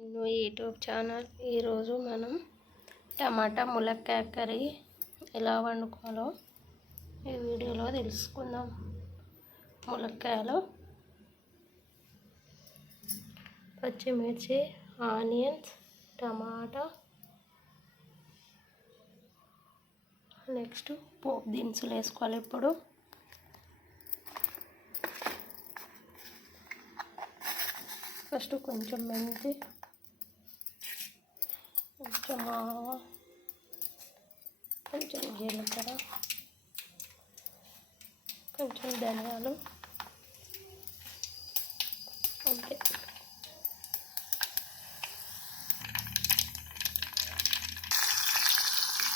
నేను YouTube channel. ఈరోజు మనం టమాటా ములక్కాయ కర్రీ ఎలా వండుకోవాలో ఈ వీడియోలో తెలుసుకుందాం. ములక్కాయలు పచ్చిమిర్చి ఆనియన్స్ టమాటా నెక్స్ట్ పోపు దినుసులు వేసుకోవాలి ఇప్పుడు. ఫస్ట్ కొంచెం మెంతి కొంచెం ఆవ కొంచెం జీలకర్ర కొంచెం ధనియాలు అంతే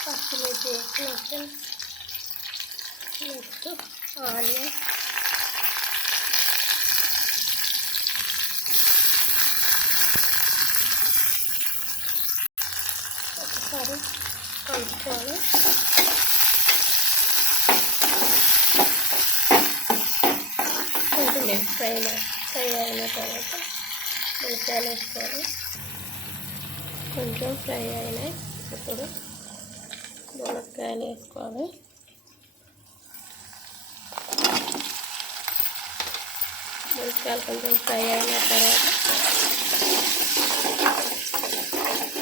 పచ్చిమిర్చి వేసి నెక్స్ట్ ఆనియన్ ఒకసారి కలుపుకోవాలి. కొంచెం ఫ్రై ఫ్రై అయిన తర్వాత ములక్కాయలు వేసుకోవాలి. కొంచెం ఫ్రై అయినాయి. ఇప్పుడు మునక్కాయలు వేసుకోవాలి. మునక్కాయలు కొంచెం ఫ్రై అయిన తర్వాత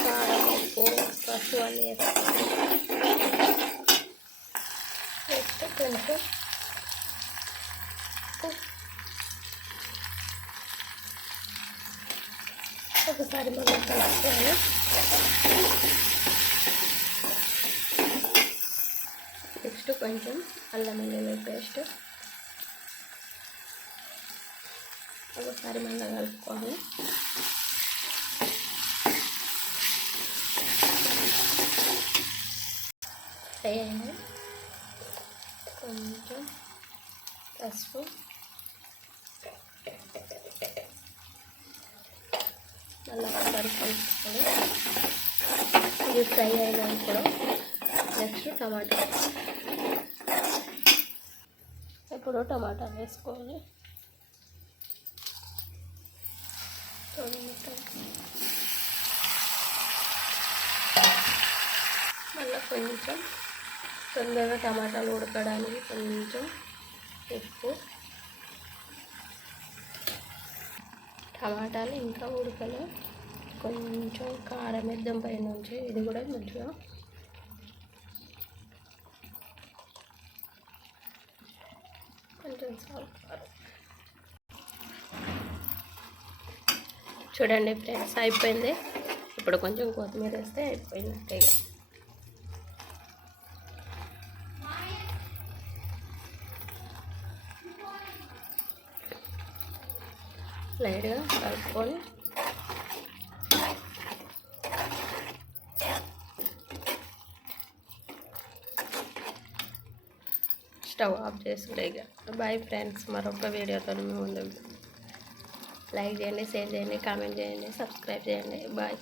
కారం ఉప్పు పసుపు అన్నీ వేసుకోవాలి నెక్స్ట్ ఒకసారి మనం కలుపుకోవాలి నెక్స్ట్ కొంచెం అల్లం వెల్లుల్లి పేస్ట్ ఒకసారి మనం కలుపుకోవాలి ఫ్రై కొంచెం పసుపు. మళ్ళీ ఒకసారి కలుపుకొని ఇది ఫ్రై అయినా కూడా నెక్స్ట్ టమాటా. ఇప్పుడు టమాటా వేసుకోవాలి. మళ్ళీ కొంచెం తొందరగా టమాటాలు ఉడకడానికి కొంచెం ఉప్పు. టమాటాలు ఇంకా ఉడకలే. కొంచెం కారం వేద్దాం పైన నుంచి ఇది కూడా మంచిగా కొంచెం సాల్ట్ చూడండి ఫ్రెండ్స్ అయిపోయింది. ఇప్పుడు కొంచెం కొత్తిమీర వేస్తే అయిపోయినట్టే ఇక లైట్గా కలుపుకొని స్టవ్ ఆఫ్ చేసుకుంటే ఇక బాయ్ ఫ్రెండ్స్ మరొక వీడియోతో ముందు లైక్ చేయండి షేర్ చేయండి కామెంట్ చేయండి సబ్స్క్రైబ్ చేయండి బాయ్